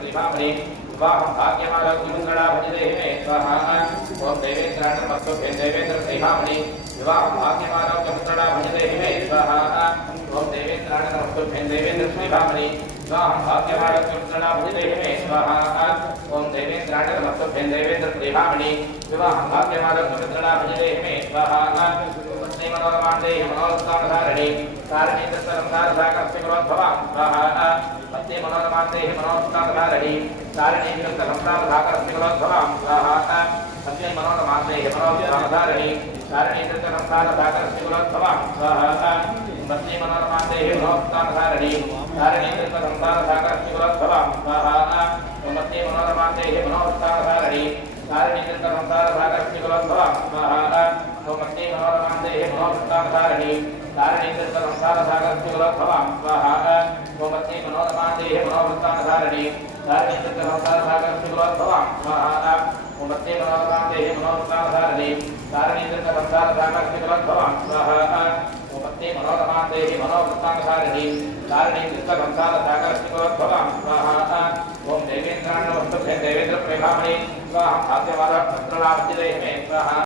श्रीभामणि विवाहं भाग्यमारोग्यमङ्गलाभजिते मे स्वाहा ओम देवेन्द्राणमस्तुभ्यं देवेन्द्र श्रीभामणि विवाहं भाग्यमारोग्यमङ्गलाभजिते मे स्वाहा ओम देवेन्द्राणमस्तुभ्यं देवेन्द्र श्रीभामणि विवाहं भाग्यमारोग्यमङ्गलाभजिते मे स्वाहा ओम देवेन्द्राणमस्तुभ्यं देवेन्द्र श्रीभामणि विवाहं भाग्यमारोग्यमङ्गलाभजिते मे स्वाहा मनोरमांडे मनोरमाधारिणी कारिणी तत्संसारसागरस्य गुरोद्भवां स्वाहा पत्नी मनोरमांडे मनोरमाधारिणी कारिणी तत्संसारसागरस्य गुरोद्भवां स्वाहा पत्नी मनोरमांडे मनोरमाधारिणी कारिणी तत्संसारसागरस्य गुरोद्भवां स्वाहा पत्नी मनोरमांडे मनोरमाधारिणी कारिणी तत्संसारसागरस्य गुरोद्भवां स्वाहा पत्नी मनोरमांडे मनोरमाधारिणी कारिणी तत्संसारसागरस्य गुरोद्भवां स्वाहा ओमत्ते मनोरमांते मनोरमाधारिणी कारिणी तत्संसारसागरस्य गुरोद्भवां स्वाहा ओमत्ते मनोरमांते मनोरमाधारिणी कारिणी तत्संसारसागरस्य गुरोद्भवां स्वाहा ओमत्ते मनोरमांते मनोरमाधारिणी कारिणी तत्संसारसागरस्य गुरोद्भवां स्वाहा ओमत्ते मनोरमांते मनोरमाधारिणी कारिणी तत्संसारसागरस्य गुरोद्भवां स्वाहा ओम देवेन्द्राणवस्तुभ्यं देवेन्द्र प्रेमामणि स्वाहा भाग्यमाला पत्रलाभजिते मे स्वाहा